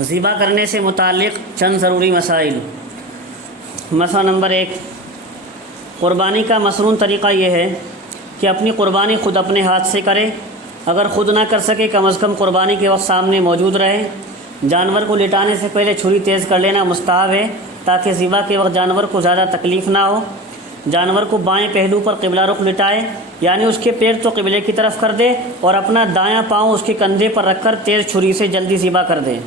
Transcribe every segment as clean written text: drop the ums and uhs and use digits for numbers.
ذبح کرنے سے متعلق چند ضروری مسائل۔ مسئلہ نمبر 1، قربانی کا مسنون طریقہ یہ ہے کہ اپنی قربانی خود اپنے ہاتھ سے کرے، اگر خود نہ کر سکے کم از کم قربانی کے وقت سامنے موجود رہے۔ جانور کو لٹانے سے پہلے چھری تیز کر لینا مستحب ہے تاکہ ذبح کے وقت جانور کو زیادہ تکلیف نہ ہو۔ جانور کو بائیں پہلو پر قبلہ رخ لٹائے، یعنی اس کے پیر تو قبلے کی طرف کر دے اور اپنا دایاں پاؤں اس کے کندھے پر رکھ کر تیز چھری سے جلدی ذبح کر دے۔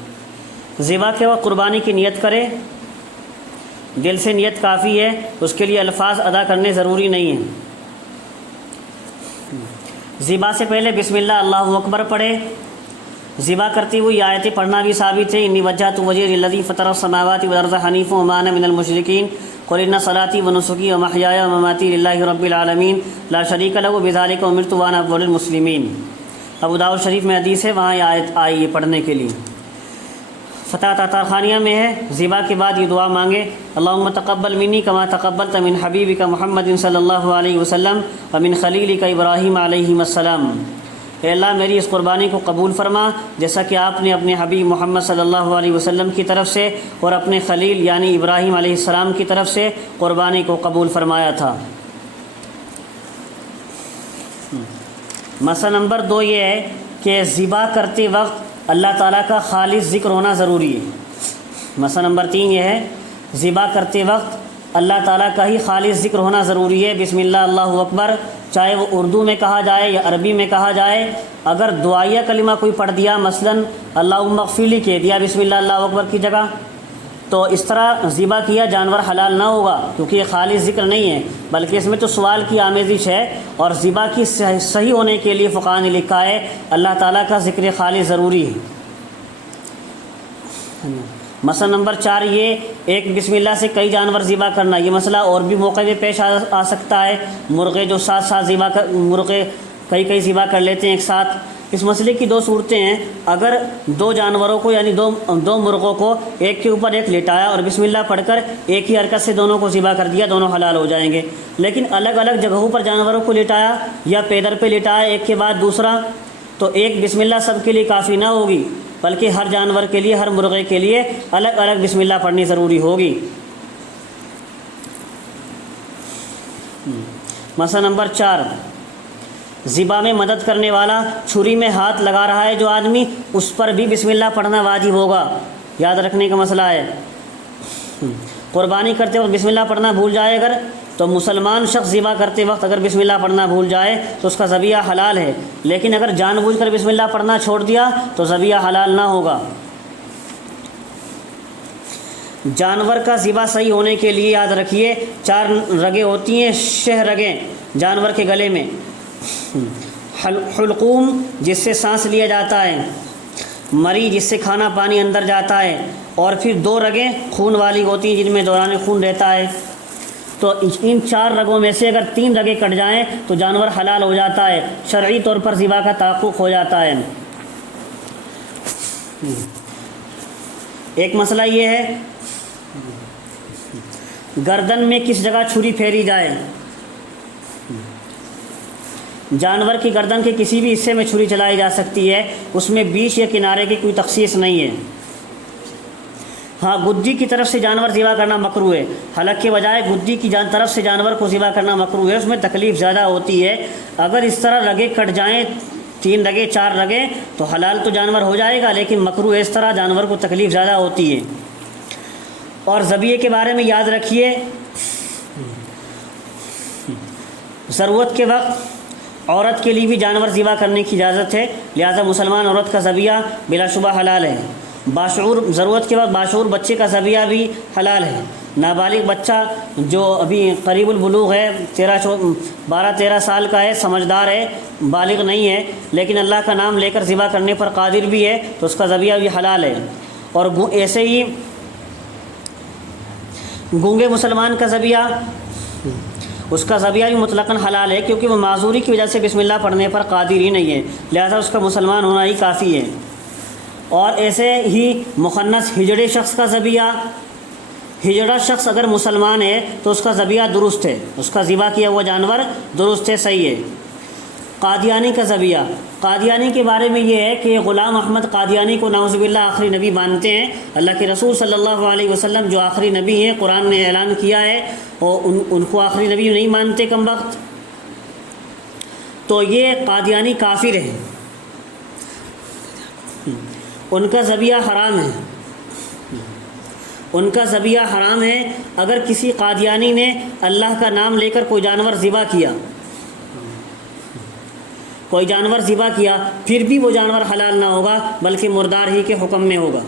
ذبح کے وقت قربانی کی نیت کرے، دل سے نیت کافی ہے، اس کے لیے الفاظ ادا کرنے ضروری نہیں ہیں۔ ذبح سے پہلے بسم اللہ اللہ اکبر پڑھے۔ ذبح کرتی ہوئی آیتیں پڑھنا بھی ثابت ہے۔ انی وجہت وجہی للذی فطر السماوات والارض حنیفا وما انا من المشرکین قل ان صلاتي ونسكي ومحیاي ومماتي للہ رب العالمین لا شریک لہ بذلک امرت وانا اول المسلمین۔ ابو داؤد شریف میں حدیث ہے، وہاں یہ آیت آئی ہے پڑھنے کے لیے۔ فتح تطار خانیہ میں ہے، ذبح کے بعد یہ دعا مانگے، اللہم تقبل منی کما تقبلت من حبیبک محمد صلی اللہ علیہ وسلم ومن خلیلک ابراہیم علیہ السلام۔ اے اللہ میری اس قربانی کو قبول فرما جیسا کہ آپ نے اپنے حبیب محمد صلی اللہ علیہ وسلم کی طرف سے اور اپنے خلیل یعنی ابراہیم علیہ السلام کی طرف سے قربانی کو قبول فرمایا تھا۔ مسئلہ نمبر 2 یہ ہے کہ ذبح کرتے وقت اللہ تعالیٰ کا خالص ذکر ہونا ضروری ہے۔ مسئلہ نمبر 3 یہ ہے، ذبح کرتے وقت اللہ تعالیٰ کا ہی خالص ذکر ہونا ضروری ہے۔ بسم اللہ اللہ اکبر، چاہے وہ اردو میں کہا جائے یا عربی میں کہا جائے۔ اگر دعائیہ کلمہ کوئی پڑھ دیا، مثلا اللہم اغفر لی کہہ دیا بسم اللہ اللہ اکبر کی جگہ، تو اس طرح ذبح کیا جانور حلال نہ ہوگا، کیونکہ یہ خالص ذکر نہیں ہے، بلکہ اس میں تو سوال کی آمیزش ہے۔ اور ذبح کی صحیح ہونے کے لیے فقہاء نے لکھا ہے اللہ تعالیٰ کا ذکر خالص ضروری ہے۔ مسئلہ نمبر 4 یہ، ایک بسم اللہ سے کئی جانور ذبح کرنا، یہ مسئلہ اور بھی موقع پہ پیش آ سکتا ہے۔ مرغے جو ساتھ مرغے کئی ذبح کر لیتے ہیں ایک ساتھ۔ اس مسئلے کی 2 صورتیں ہیں، اگر 2 جانوروں کو یعنی دو مرغوں کو ایک کے اوپر ایک لٹایا اور بسم اللہ پڑھ کر ایک ہی حرکت سے دونوں کو ذبح کر دیا، دونوں حلال ہو جائیں گے۔ لیکن الگ الگ جگہوں پر جانوروں کو لٹایا یا پیدر پہ لٹایا ایک کے بعد دوسرا، تو ایک بسم اللہ سب کے لیے کافی نہ ہوگی، بلکہ ہر جانور کے لیے، ہر مرغے کے لیے الگ الگ بسم اللہ پڑھنی ضروری ہوگی۔ مسئلہ نمبر 4، ذبح میں مدد کرنے والا، چھری میں ہاتھ لگا رہا ہے جو آدمی، اس پر بھی بسم اللہ پڑھنا واجب ہوگا، یاد رکھنے کا مسئلہ ہے۔ قربانی کرتے وقت بسم اللہ پڑھنا بھول جائے اگر، تو مسلمان شخص ذبح کرتے وقت اگر بسم اللہ پڑھنا بھول جائے تو اس کا ذبیحہ حلال ہے، لیکن اگر جان بوجھ کر بسم اللہ پڑھنا چھوڑ دیا تو ذبیحہ حلال نہ ہوگا۔ جانور کا ذبح صحیح ہونے کے لیے یاد رکھیے 4 رگیں ہوتی ہیں، شہ رگیں جانور کے گلے میں، حلقوم جس سے سانس لیا جاتا ہے، مری جس سے کھانا پانی اندر جاتا ہے، اور پھر 2 رگیں خون والی ہوتی ہیں جن میں دوران خون رہتا ہے۔ تو ان 4 رگوں میں سے اگر 3 رگیں کٹ جائیں تو جانور حلال ہو جاتا ہے، شرعی طور پر ذبح کا تحقق ہو جاتا ہے۔ ایک مسئلہ یہ ہے گردن میں کس جگہ چھری پھیری جائے۔ جانور کی گردن کے کسی بھی حصے میں چھری چلائی جا سکتی ہے، اس میں بیچ یا کنارے کی کوئی تخصیص نہیں ہے۔ ہاں، گدی کی طرف سے جانور ذبح کرنا مکروہ ہے، حلق کے بجائے گدی کی طرف سے جانور کو ذبح کرنا مکروہ ہے، اس میں تکلیف زیادہ ہوتی ہے۔ اگر اس طرح رگیں کٹ جائیں، 3 رگیں 4 رگیں، تو حلال تو جانور ہو جائے گا، لیکن مکروہ اس طرح جانور کو تکلیف زیادہ ہوتی ہے۔ اور ذبیحے کے بارے میں یاد رکھیے، ضرورت کے وقت عورت کے لیے بھی جانور ذبح کرنے کی اجازت ہے، لہذا مسلمان عورت کا ذبیحہ بلا شبہ حلال ہے۔ ضرورت کے وقت باشعور بچے کا ذبیحہ بھی حلال ہے۔ نابالغ بچہ جو ابھی قریب البلوغ ہے، 12-13 سال کا ہے، سمجھدار ہے، بالغ نہیں ہے، لیکن اللہ کا نام لے کر ذبح کرنے پر قادر بھی ہے، تو اس کا ذبیحہ بھی حلال ہے۔ اور ایسے ہی گونگے مسلمان کا ذبیحہ، اس کا ذبیحہ بھی مطلقاً حلال ہے، کیونکہ وہ معذوری کی وجہ سے بسم اللہ پڑھنے پر قادر ہی نہیں ہے، لہذا اس کا مسلمان ہونا ہی کافی ہے۔ اور ایسے ہی مخنث ہجڑے شخص کا ذبیحہ، ہجڑا شخص اگر مسلمان ہے تو اس کا ذبیحہ درست ہے، اس کا ذبح کیا ہوا جانور درست ہے، صحیح ہے۔ قادیانی کا ذبیحہ، قادیانی کے بارے میں یہ ہے کہ غلام احمد قادیانی کو نعوذ باللہ آخری نبی مانتے ہیں۔ اللہ کے رسول صلی اللہ علیہ وسلم جو آخری نبی ہیں، قرآن نے اعلان کیا ہے، اور ان کو آخری نبی نہیں مانتے کم وقت، تو یہ قادیانی کافر ہیں، ان کا ذبیحہ حرام ہے، ان کا ذبیحہ حرام ہے۔ اگر کسی قادیانی نے اللہ کا نام لے کر کوئی جانور ذبح کیا، کوئی جانور ذبح کیا، پھر بھی وہ جانور حلال نہ ہوگا بلکہ مردار ہی کے حکم میں ہوگا۔